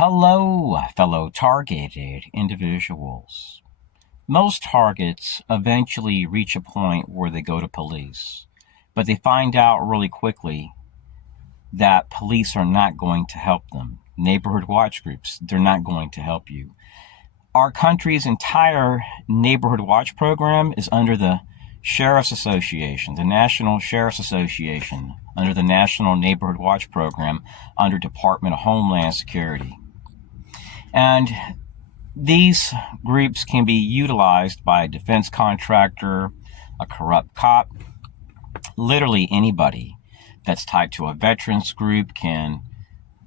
Hello, fellow targeted individuals. Most targets eventually reach a point where they go to police, but they find out really quickly that police are not going to help them. Neighborhood watch groups, they're not going to help you. Our country's entire neighborhood watch program is under the Sheriff's Association, the National Sheriff's Association, under the National Neighborhood Watch Program, under Department of Homeland Security. And these groups can be utilized by a defense contractor, a corrupt cop, literally anybody that's tied to a veterans group can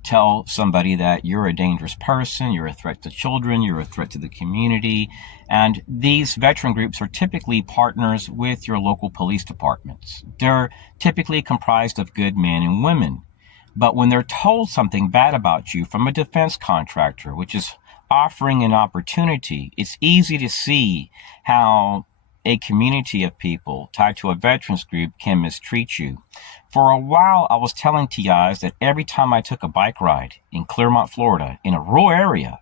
tell somebody that you're a dangerous person, you're a threat to children, you're a threat to the community. And these veteran groups are typically partners with your local police departments. They're typically comprised of good men and women. But when they're told something bad about you from a defense contractor, which is offering an opportunity, it's easy to see how a community of people tied to a veterans group can mistreat you. For a while, I was telling TIs that every time I took a bike ride in Clearmont, Florida, in a rural area,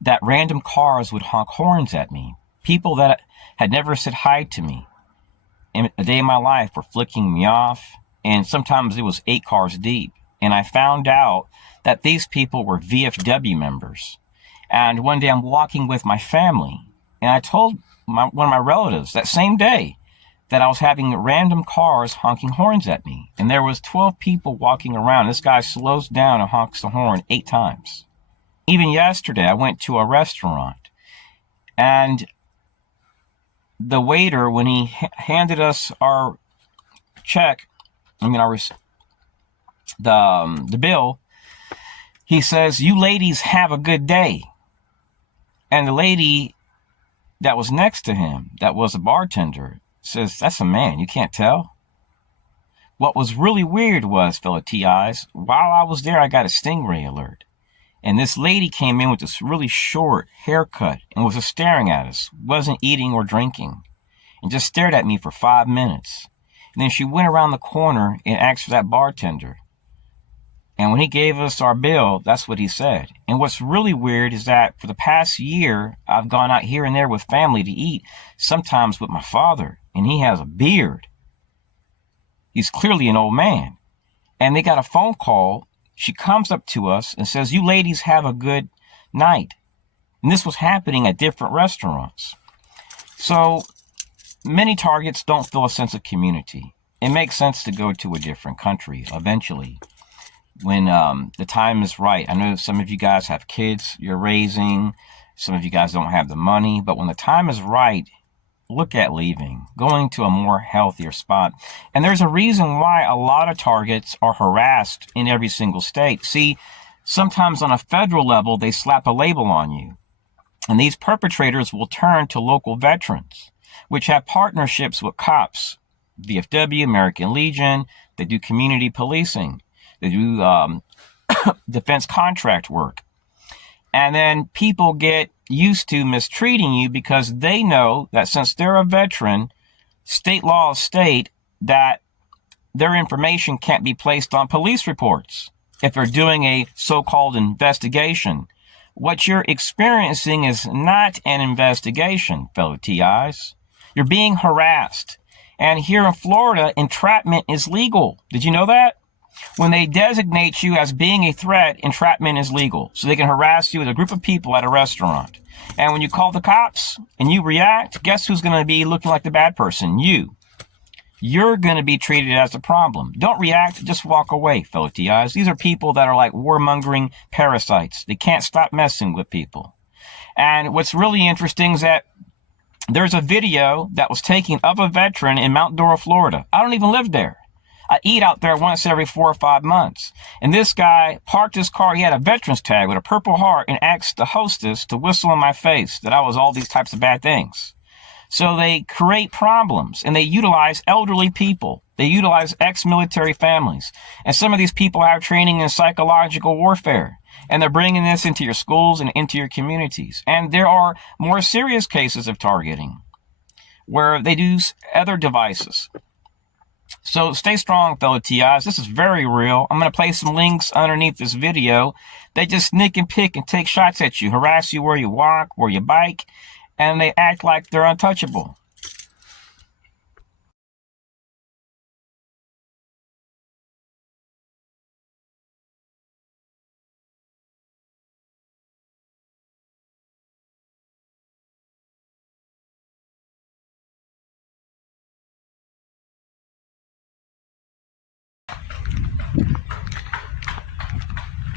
that random cars would honk horns at me. People that had never said hi to me in a day of my life were flicking me off, and sometimes it was 8 cars deep. And I found out that these people were VFW members. And one day I'm walking with my family, and I told one of my relatives that same day that I was having random cars honking horns at me. And there was 12 people walking around. This guy slows down and honks the horn 8 times. Even yesterday, I went to a restaurant, and the waiter, when he handed us our check, the bill, he says, "You ladies have a good day." And the lady that was next to him, that was a bartender, says, "That's a man, you can't tell." What was really weird was, fellow TIs, while I was there, I got a Stingray alert. And this lady came in with this really short haircut and was just staring at us, wasn't eating or drinking, and just stared at me for 5 minutes. And then she went around the corner and asked for that bartender. And when he gave us our bill, that's what he said. And what's really weird is that for the past year, I've gone out here and there with family to eat, sometimes with my father, and he has a beard. He's clearly an old man. And they got a phone call. She comes up to us and says, "You ladies have a good night." And this was happening at different restaurants. So many targets don't feel a sense of community. It makes sense to go to a different country eventually when the time is right. I know some of you guys have kids you're raising. Some of you guys don't have the money. But when the time is right, look at leaving, going to a more healthier spot. And there's a reason why a lot of targets are harassed in every single state. See, sometimes on a federal level, they slap a label on you. And these perpetrators will turn to local veterans, which have partnerships with cops, VFW, American Legion. They do community policing. They do defense contract work. And then people get used to mistreating you because they know that since they're a veteran, state laws state that their information can't be placed on police reports if they're doing a so-called investigation. What you're experiencing is not an investigation, fellow TIs. You're being harassed. And here in Florida, entrapment is legal. Did you know that? When they designate you as being a threat, entrapment is legal. So they can harass you with a group of people at a restaurant. And when you call the cops and you react, guess who's going to be looking like the bad person? You. You're going to be treated as the problem. Don't react, just walk away, fellow TIs. These are people that are like warmongering parasites. They can't stop messing with people. And what's really interesting is that there's a video that was taken of a veteran in Mount Dora, Florida. I don't even live there. I eat out there once every 4 or 5 months. And this guy parked his car. He had a veteran's tag with a purple heart and asked the hostess to whistle in my face that I was all these types of bad things. So they create problems, and they utilize elderly people. They utilize ex-military families. And some of these people have training in psychological warfare. And they're bringing this into your schools and into your communities. And there are more serious cases of targeting where they use other devices. So stay strong, fellow TIs. This is very real. I'm going to place some links underneath this video They just sneak and pick and take shots at you, harass you where you walk, where you bike, and they act like they're untouchable.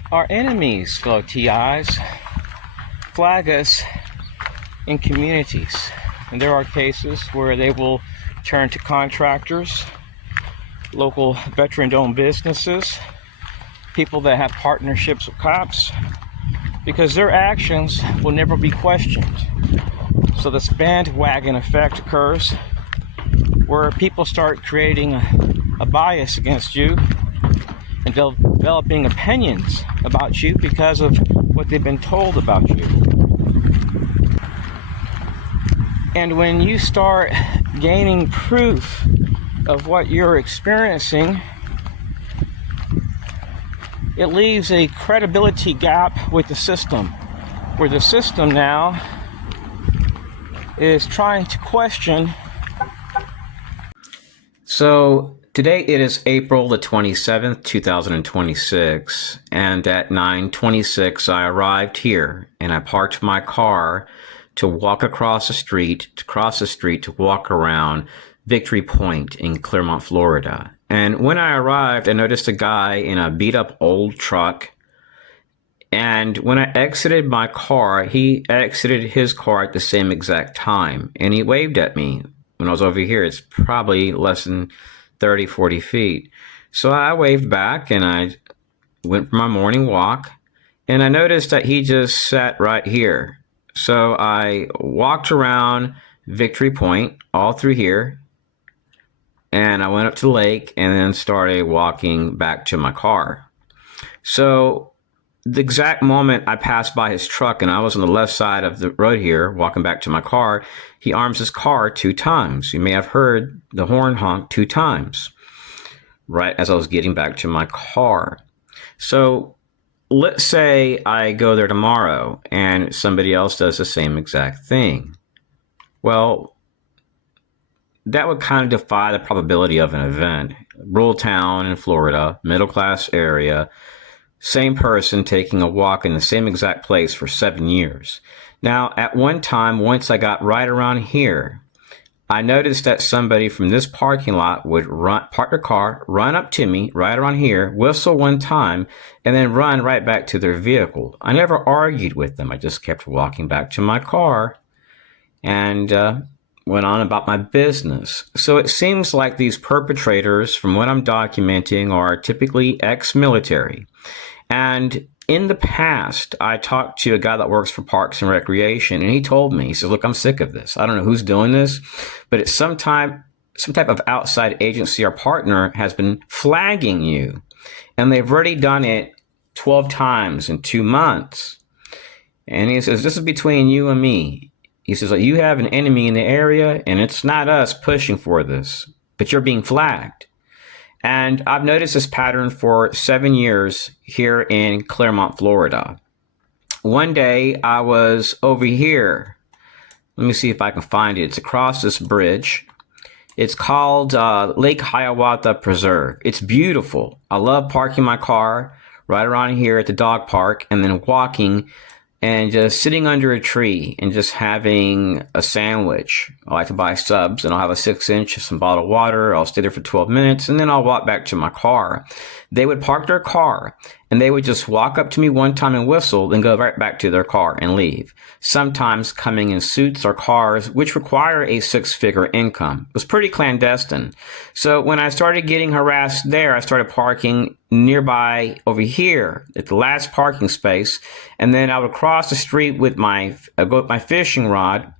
Our enemies, fellow TIs, flag us in communities. And there are cases where they will turn to contractors, local veteran-owned businesses, people that have partnerships with cops, because their actions will never be questioned. So this bandwagon effect occurs where people start creating a bias against you and developing opinions about you because of what they've been told about you. And when you start gaining proof of what you're experiencing, it leaves a credibility gap with the system, where the system now is trying to question. So today it is April the 27th, 2026, and at 9:26 I arrived here and I parked my car to walk across the street, to walk around Victory Point in Clermont, Florida. And when I arrived, I noticed a guy in a beat-up old truck. And when I exited my car, he exited his car at the same exact time. And he waved at me when I was over here. It's probably less than 30, 40 feet. So I waved back and I went for my morning walk. And I noticed that he just sat right here. So I walked around Victory Point all through here. And I went up to the lake and then started walking back to my car. So the exact moment I passed by his truck and I was on the left side of the road here, walking back to my car, he arms his car 2 times. You may have heard the horn honk 2 times, right as I was getting back to my car. So let's say I go there tomorrow and somebody else does the same exact thing. Well, that would kind of defy the probability of an event. Rural town in Florida, middle class area, same person taking a walk in the same exact place for 7 years. Now, at one time, once I got right around here, I noticed that somebody from this parking lot would park their car, run up to me right around here, whistle 1 time, and then run right back to their vehicle. I never argued with them. I just kept walking back to my car and went on about my business. So it seems like these perpetrators, from what I'm documenting, are typically ex-military. And in the past, I talked to a guy that works for Parks and Recreation, and he told me, he said, look, I'm sick of this. I don't know who's doing this, but it's some type of outside agency or partner has been flagging you. And they've already done it 12 times in 2 months. And he says, this is between you and me. He says, you have an enemy in the area, and it's not us pushing for this, but you're being flagged. And I've noticed this pattern for 7 years here in Clermont, Florida. One day I was over here. Let me see if I can find it. It's across this bridge. It's called Lake Hiawatha Preserve. It's beautiful. I love parking my car right around here at the dog park and then walking and just sitting under a tree and just having a sandwich. I like to buy subs, and I'll have a 6-inch, some bottled water. I'll stay there for 12 minutes, and then I'll walk back to my car. They would park their car, and they would just walk up to me 1 time and whistle, then go right back to their car and leave. Sometimes coming in suits or cars, which require a 6-figure income. It was pretty clandestine. So when I started getting harassed there, I started parking nearby over here at the last parking space, and then I would cross the street with my fishing rod,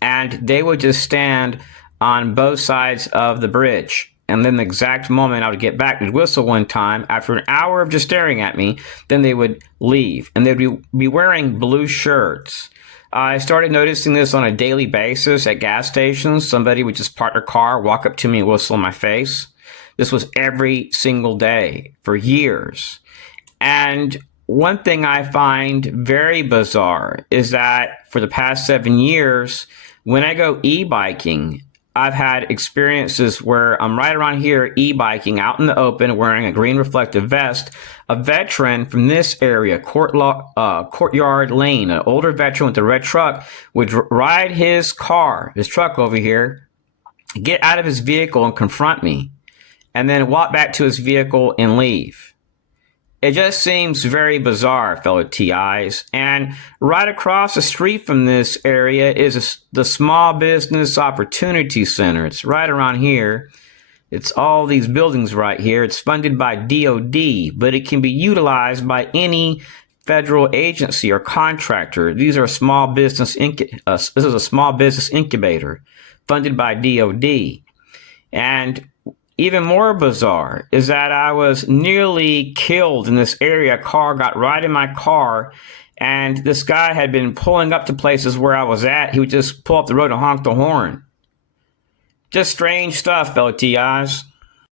and they would just stand on both sides of the bridge. And then the exact moment I would get back, they'd whistle 1 time. After an hour of just staring at me, then they would leave. And they'd be wearing blue shirts. I started noticing this on a daily basis at gas stations. Somebody would just park their car, walk up to me and whistle in my face. This was every single day for years. And one thing I find very bizarre is that for the past 7 years, when I go e-biking, I've had experiences where I'm right around here e-biking out in the open wearing a green reflective vest. A veteran from this area, Courtyard Lane, an older veteran with a red truck, would ride his truck over here, get out of his vehicle and confront me, and then walk back to his vehicle and leave. It just seems very bizarre, fellow TIs. And right across the street from this area is the Small Business Opportunity Center. It's right around here. It's all these buildings right here. It's funded by DOD, but it can be utilized by any federal agency or contractor. These are small business. This is a small business incubator funded by DOD. And even more bizarre is that I was nearly killed in this area. A car got right in my car, and this guy had been pulling up to places where I was at. He would just pull up the road and honk the horn. Just strange stuff, fellow TIs.